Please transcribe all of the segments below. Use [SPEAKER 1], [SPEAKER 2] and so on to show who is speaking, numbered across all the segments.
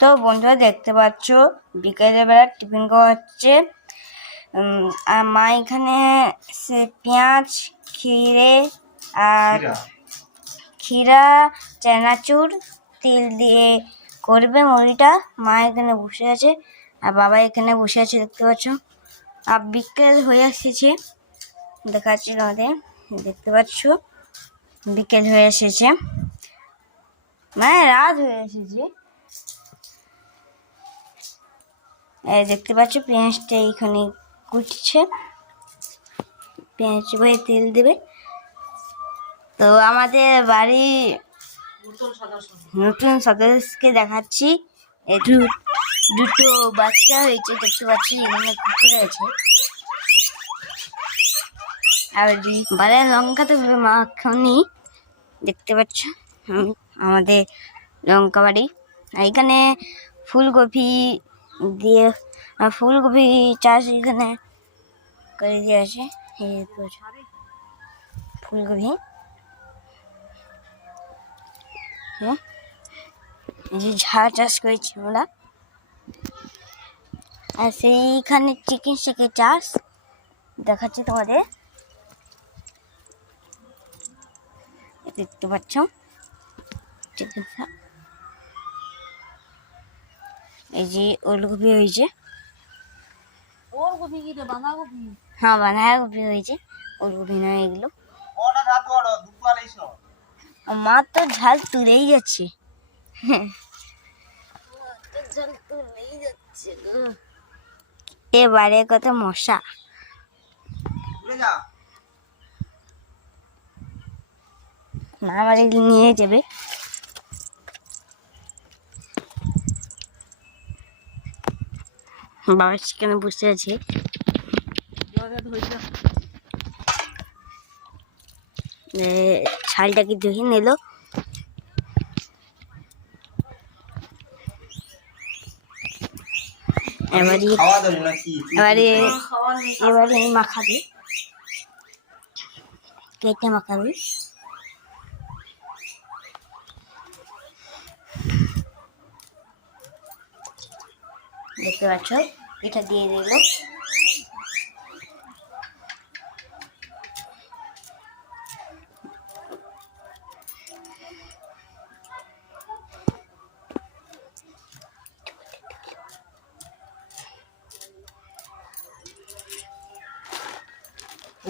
[SPEAKER 1] তো বন্ধুরা দেখতে পাচ্ছ বিকেলের বেলা টিফিন খাওয়া হচ্ছে আর মা এখানে সে পেঁয়াজ ক্ষীরে আর ক্ষীরা চানাচুর তিল দিয়ে করবে মুড়িটা। মা এখানে বসে আছে আর বাবা এখানে বসে আছে দেখতে পাচ্ছ। আর বিকেল হয়ে এসেছে। দেখাচ্ছি তোমাদের। দেখতে পাচ্ছ বিকেল হয়ে এসেছে। মানে রাত হয়ে এসেছে। দেখতে পাচ্ছ পেঁয়াজটা এইখানে কুটছে। পেঁয়াজ ভাই তেল দেবে। তো আমাদের বাড়ি নতুন সদস্যকে দেখাচ্ছি। একটু দুটো বাচ্চা হয়েছে, দেখতে পাচ্ছি এখানে কুকুর আছে। আর বাড়ির লঙ্কা তো মাখানি দেখতে পাচ্ছ আমাদের লঙ্কা বাড়ি। এখানে ফুলকপি দিয়ে ফুলকপি চাষ এখানে করে দিয়ে আছে এই ফুলকপি। যে ঝাড় চাষ করেছি আমরা। আর সেইখানে চিকেন শিখে চাষ দেখাচ্ছি তোমাদের। দেখতে পাচ্ছ? চিকেন শাক এই যে ওলকপি হয়েছে।
[SPEAKER 2] ওর কি বাঁধাকপি?
[SPEAKER 1] হ্যাঁ বাঁধাকপি হয়েছে। ওলকপি নয় এগুলো। মা তো ঝাল তুলেই যাচ্ছে। এবারে কত মশা। মা বাড়ি নিয়ে যাবে। বাবা সেখানে বসে আছে। এ, শালটাকে ধুয়ে নিল। এবারে এবারে এবারে মাখাবে। কেটে মাখাবে। দেখতে পাচ্ছ? এটা দিয়ে দিল।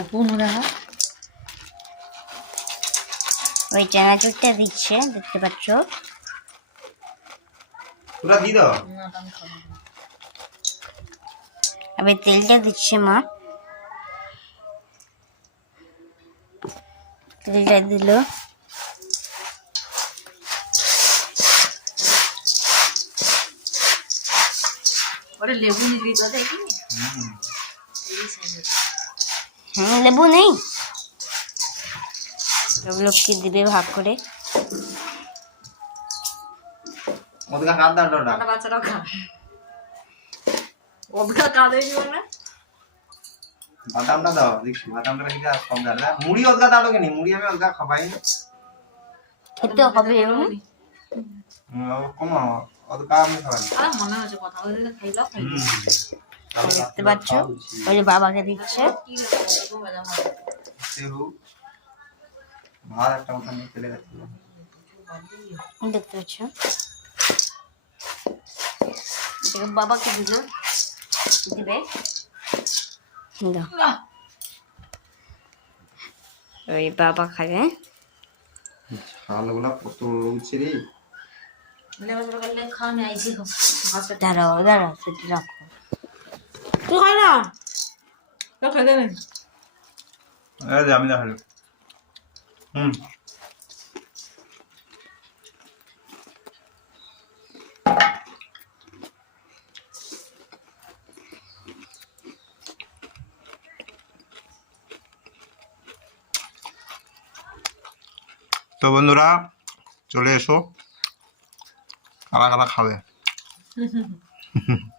[SPEAKER 2] উপন দেখা
[SPEAKER 1] ওই চানাচুরটা দিচ্ছে দেখতে পাচ্ছ?
[SPEAKER 3] তোরা দি দাও।
[SPEAKER 2] না।
[SPEAKER 1] আবার তেলটা দিচ্ছে মা তেলটা দিল
[SPEAKER 2] লেবু
[SPEAKER 1] হ্যাঁ লেবু নেই সব লোককে দিবে ভাগ করে
[SPEAKER 2] বাচ্চারাও খা ওটা কাঁদে দিও
[SPEAKER 3] বাদামটা দাও দেখছি বাদামটা রেখে দাও কম দাও না মুড়ি ওদগা দাও কেন মুড়ি আমি ওদগা খাবাই না
[SPEAKER 1] খেতে হবে এমনি?
[SPEAKER 3] কম ওদগা আমি খাবাই না
[SPEAKER 2] আরে মনে হচ্ছে কথা বলতে খাইলাম খাইলাম
[SPEAKER 1] দেখতে পাচ্ছ? ওই যে বাবাকে দিচ্ছে।
[SPEAKER 3] ভাত একটা মতন নিয়ে চলে গেছে।
[SPEAKER 1] দেখতে পাচ্ছ? বাবাকে দিল। দিবে ওই বাবা খাবে
[SPEAKER 3] শালগুলা কত উঠছে রে
[SPEAKER 2] নেই আইসি হাসপাতাল
[SPEAKER 1] দাঁড়াও দাঁড়াও সেটা রাখো
[SPEAKER 2] তুই খাই না তো
[SPEAKER 3] এই যে আমি দেখাল হুম তো বন্ধুরা চলে এসো। কারা কারা খাবে?